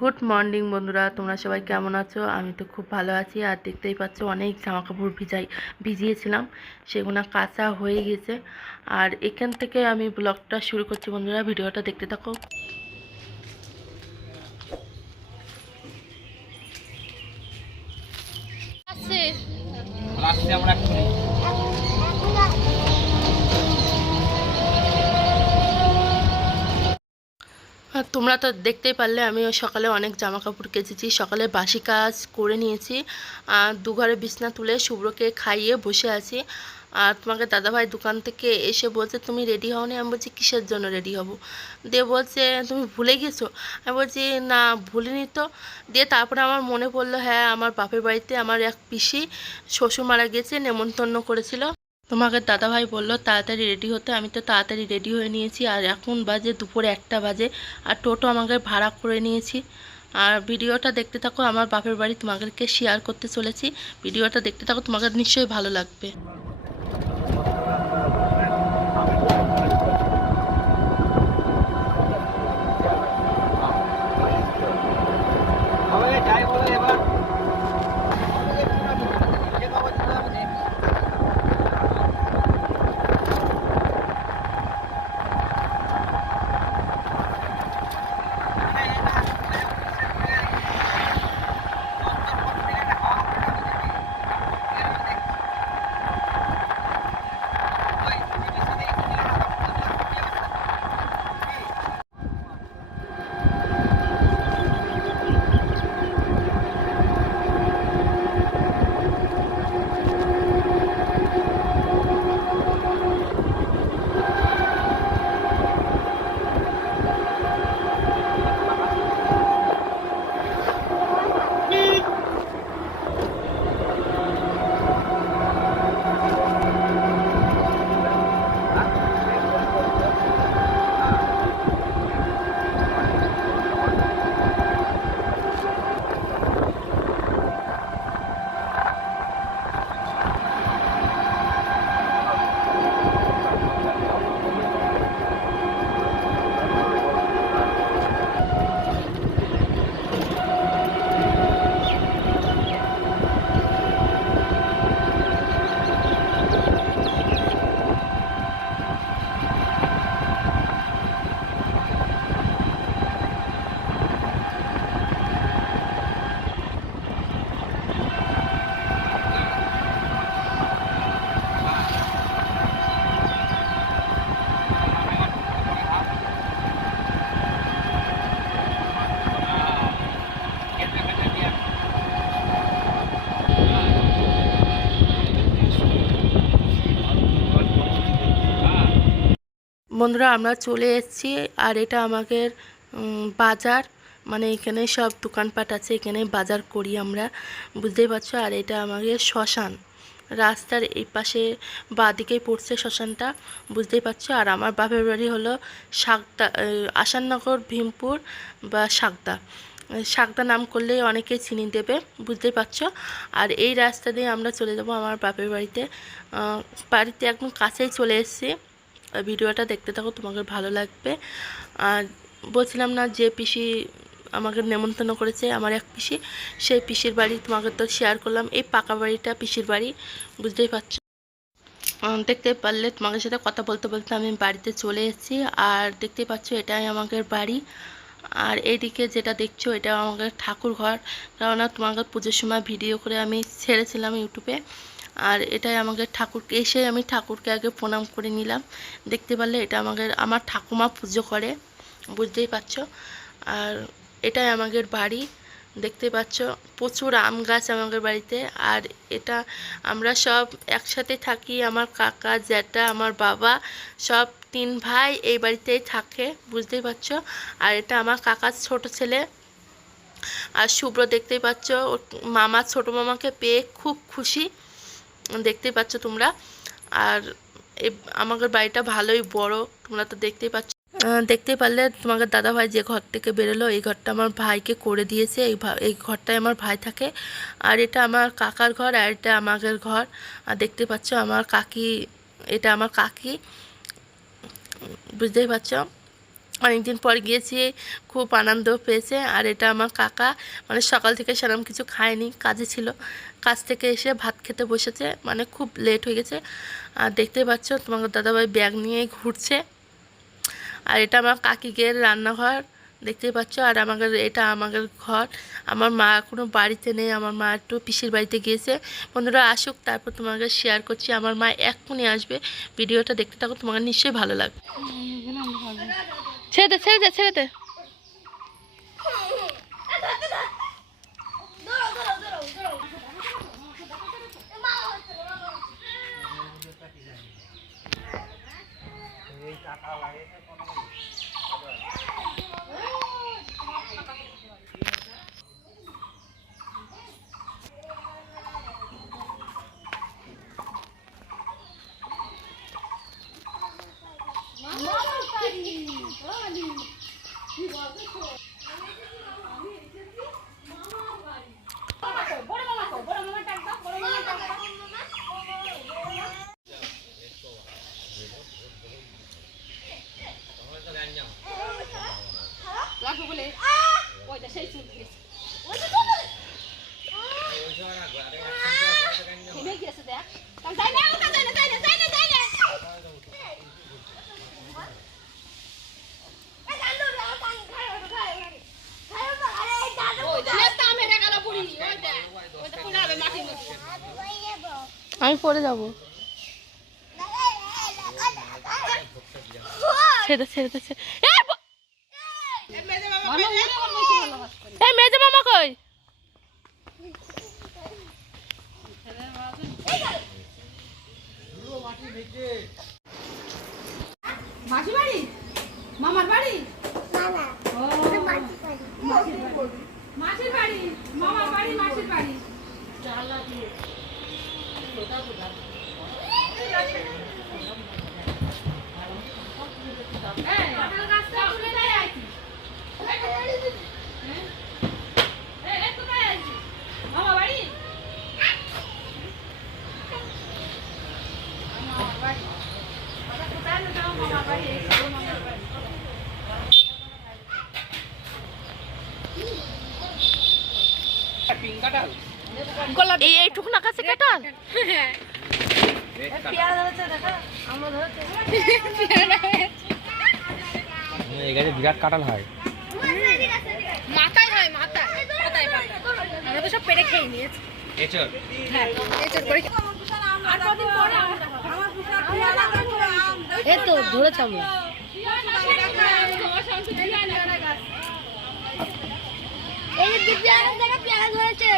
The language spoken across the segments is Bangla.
গুড মর্নিং বন্ধুরা তোমরা সবাই কেমন আছো? আমি তো খুব ভালো আছি আর দেখতেই পাচ্ছ অনেক জামা কাপড় ভিজাই ভিজিয়েছিলাম সেগুলো কাঁচা হয়ে গেছে। আর এখান থেকে আমি ব্লগটা শুরু করছি বন্ধুরা ভিডিওটা দেখতে থাকো। আমরা এক্ষুনি আর তোমরা তো দেখতেই পারলে, আমি সকালে অনেক জামা কাপড় কেচেছি। সকালে বাসি কাজ করে নিয়েছি। আর দুঘরে বিছনা তুলে শুভ্রকে খাইয়ে বসে আছি। আর তোমাকে দাদাভাই দোকান থেকে এসে বলছে, তুমি রেডি হও নি? আমি বলছি, কিসের জন্য রেডি হব? দিয়ে বলছে, তুমি ভুলে গেছো? আমি বলছি, না, ভুলিনি তো। দিয়ে তারপরে আমার মনে পড়ল হ্যাঁ আমার বাপের বাড়িতে আমার এক পিসি শ্বশুর মারা গেছে নেমন্তন্ন করেছিল। তোমাকে দাদাভাই বলল, তাড়াতাড়ি রেডি হতে। আমি তো তাড়াতাড়ি রেডি হয়ে নিয়েছি। আর এখন বাজে দুপুরে একটা বাজে। আর টোটো আমাকে ভাড়া করে নিয়েছি। আর ভিডিওটা দেখতে থাকো, আমার বাপের বাড়ি তোমাদেরকে শেয়ার করতে চলেছি। ভিডিওটা দেখতে থাকো তোমাকে নিশ্চয়ই ভালো লাগবে। বন্ধুরা আমরা চলে এসেছি আর এটা আমাদের বাজার। মানে এখানে সব দোকানপাট আছে এখানে বাজার করি আমরা। বুঝতেই পারছ? আর এটা আমাদের শ্মশান। রাস্তার এই পাশে বাঁদিকেই পড়ছে শ্মশানটা বুঝতেই পারছ? আর আমার বাপের বাড়ি হলো আহ, আসাননগর ভীমপুর বা সাগদা। সাগদা নাম করলে অনেকেই চিনি দেবে বুঝতেই পারছ? আর এই রাস্তা দিয়ে আমরা চলে যাব আমার বাপের বাড়িতে। বাড়িতে একদম কাছেই চলে এসেছি। ভিডিওটা দেখতে থাকো, তোমাকে ভালো লাগবে। আর বলছিলাম না যে পিসি আমাকে নেমন্তন্ন করেছে, আমার এক পিসি। সেই পিসির বাড়ি তোমাকে তো শেয়ার করলাম, এই পাকা বাড়িটা পিসির বাড়ি, বুঝতেই পারছ। দেখতে পারলে তোমাদের সাথে কথা বলতে বলতে আমি বাড়িতে চলে এসেছি, আর দেখতে পাচ্ছ এটাই আমাদের বাড়ি। আর এইদিকে যেটা দেখছ এটা আমাদের ঠাকুর ঘর কেননা তোমাকে পুজোর সময় ভিডিও করে আমি ছেড়েছিলাম ইউটিউবে। আর এটাই আমাদের ঠাকুরকে, এসে আমি ঠাকুরকে আগে প্রণাম করে নিলাম। দেখতে পারলে এটা আমাদের আমার ঠাকুমা পুজো করে, বুঝতেই পারছ? আর এটাই আমাদের বাড়ি, দেখতে পাচ্ছ? প্রচুর আম গাছ আমাদের বাড়িতে। আর এটা আমরা সব একসাথে থাকি, আমার কাকা, জ্যাঠা, আমার বাবা, সব তিন ভাই এই বাড়িতেই থাকে, বুঝতেই পারছ? আর এটা আমার কাকার ছোট ছেলে। আর শুভ্র, দেখতেই পাচ্ছ? মামা, ছোট মামাকে পেয়ে খুব খুশি। দেখতেই পাচ্ছ তোমরা। আর আমাদের বাড়িটা ভালোই বড়, তোমরা তো দেখতেই পাচ্ছ। দেখতেই পারলে তোমাদের দাদা ভাই যে ঘর থেকে বেরোলো, এই ঘরটা আমার ভাইকে করে দিয়েছে, এই এই ঘরটায় আমার ভাই থাকে। আর এটা আমার কাকার ঘর, আর এটা আমাদের ঘর। আর দেখতে পাচ্ছ আমার কাকি, এটা আমার কাকি। বুঝতেই পারছ? অনেকদিন পর গিয়েছি, খুব আনন্দ পেয়েছে। আর এটা আমার কাকা মানে সকাল থেকে সেরকম কিছু খায়নি, কাজে ছিল। কাজ থেকে এসে ভাত খেতে বসেছে মানে খুব লেট হয়ে গেছে। আর দেখতে পাচ্ছ তোমার দাদাভাই ব্যাগ নিয়ে ঘুরছে। আর এটা আমার কাকিগের রান্নাঘর, দেখতেই পাচ্ছ। আর আমাদের, এটা আমাদের ঘর। আমার মা কোনো বাড়িতে নেই, আমার মা একটু পিসির বাড়িতে গিয়েছে। বন্ধুরা আসুক, তারপর তোমাকে শেয়ার করছি। আমার মা এক্ষুনি আসবে। ভিডিওটা দেখতে থাকো, তোমাকে নিশ্চয়ই ভালো লাগবে। ছেড়ে দে ছেড়ে দে ছেড়ে দে আমি পরে যাব। ছেড়ে বাড়ি? মামার বাড়ি। মাসির বাড়ি মামার বাড়ি মাসির বাড়ি। এই, কাঁঠাল গাছটা তুলে দেয় আর কি? হ্যাঁ? এই, এই কোথায় আছিস? মামার বাড়ি? মামার বাড়ি। ওটা কোথায় আছে? তোমার মামার বাড়ি, এই তো মামার বাড়ি। পিঙ্ক কাঁঠাল এই এইটুকু না কাছে কাটাল এই বিরাট কাঁঠাল হয়। মাথায় হয় মাথায় মাথায় আমরা তো সব পেরে খেয়ে নিয়েছি। এচর হ্যাঁ এচর করে আর কদিন পরে এই তো ধরেছ আমরা। এই যে পেয়ারা ধরেছে?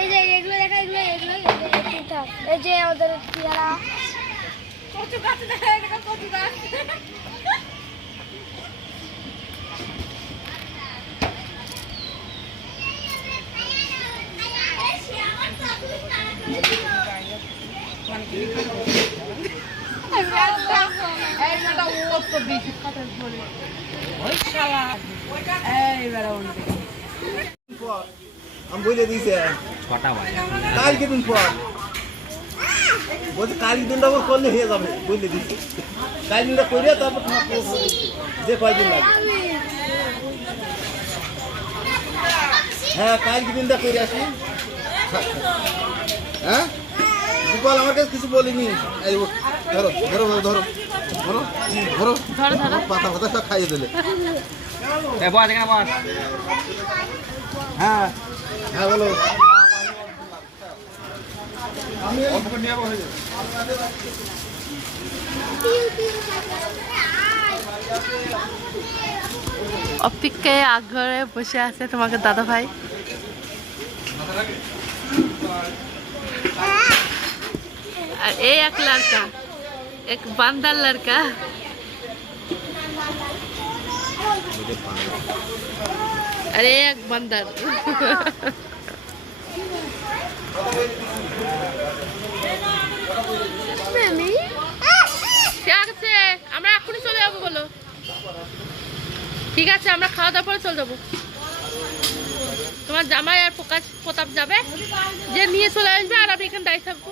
এই যে, এগুলো দেখা, এগুলো এগুলো, এই যে ওদের পেয়ারা। কচু গাছ দেখা এটা কচু গাছ। আমি বলে দিয়েছি। ছটা বাজে। কালকে দিন পর। বলছি কালকে দিনটা আমার করলে হয়ে যাবে বলে দিয়েছি। কাল দিনটা করে তারপর তোমার যে কয়দিন লাগবে হ্যাঁ কালকে দিনটা করে আসি। হ্যাঁ? গোপাল আমার কাছে কিছু বলিনি। ধরো ধরো ধরো ধরো ধরো পাতা ফাতা সব খাইয়ে দিলে। বস এখানে বস। হ্যাঁ। হ্যাঁ বলো। আমি অল্প নিয়ে যাব হয়ে যাবে অপেক্ষায় আগ্রহে বসে আছে তোমাকে দাদা ভাই আর এই এক লড়কা এক বান্দার লড়কা अरे एक बंदर ঠিক আছে আমরা এখনই চলে যাবো বলো ঠিক আছে আমরা খাওয়া দাওয়ার পরে চলে যাবো তোমার জামাই আর প্রকাশ প্রতাপ যাবে যে নিয়ে চলে আসবে আর আমি এখানে দাঁড়িয়ে থাকবো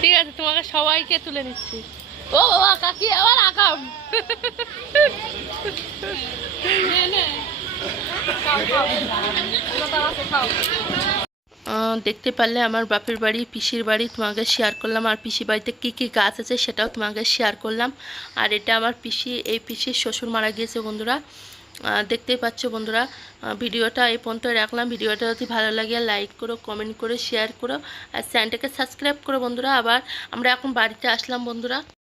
ঠিক আছে তোমাকে সবাইকে তুলে নিচ্ছি। ও বাবা কাকি আবার আকাম দেখতে পারলে আমার বাপের বাড়ি পিসির বাড়ি তোমাকে শেয়ার করলাম। আর পিসির বাড়িতে কী কী গাছ আছে সেটাও তোমাকে শেয়ার করলাম। আর এটা আমার পিসি এই পিসির শ্বশুর মারা গিয়েছে বন্ধুরা। দেখতেই পাচ্ছ বন্ধুরা ভিডিওটা এই পর্যন্ত রাখলাম। ভিডিওটা যদি ভালো লাগে লাইক করো কমেন্ট করো শেয়ার করো, আর চ্যানেলটাকে সাবস্ক্রাইব করো বন্ধুরা। আবার আমরা এখন বাড়িতে আসলাম বন্ধুরা।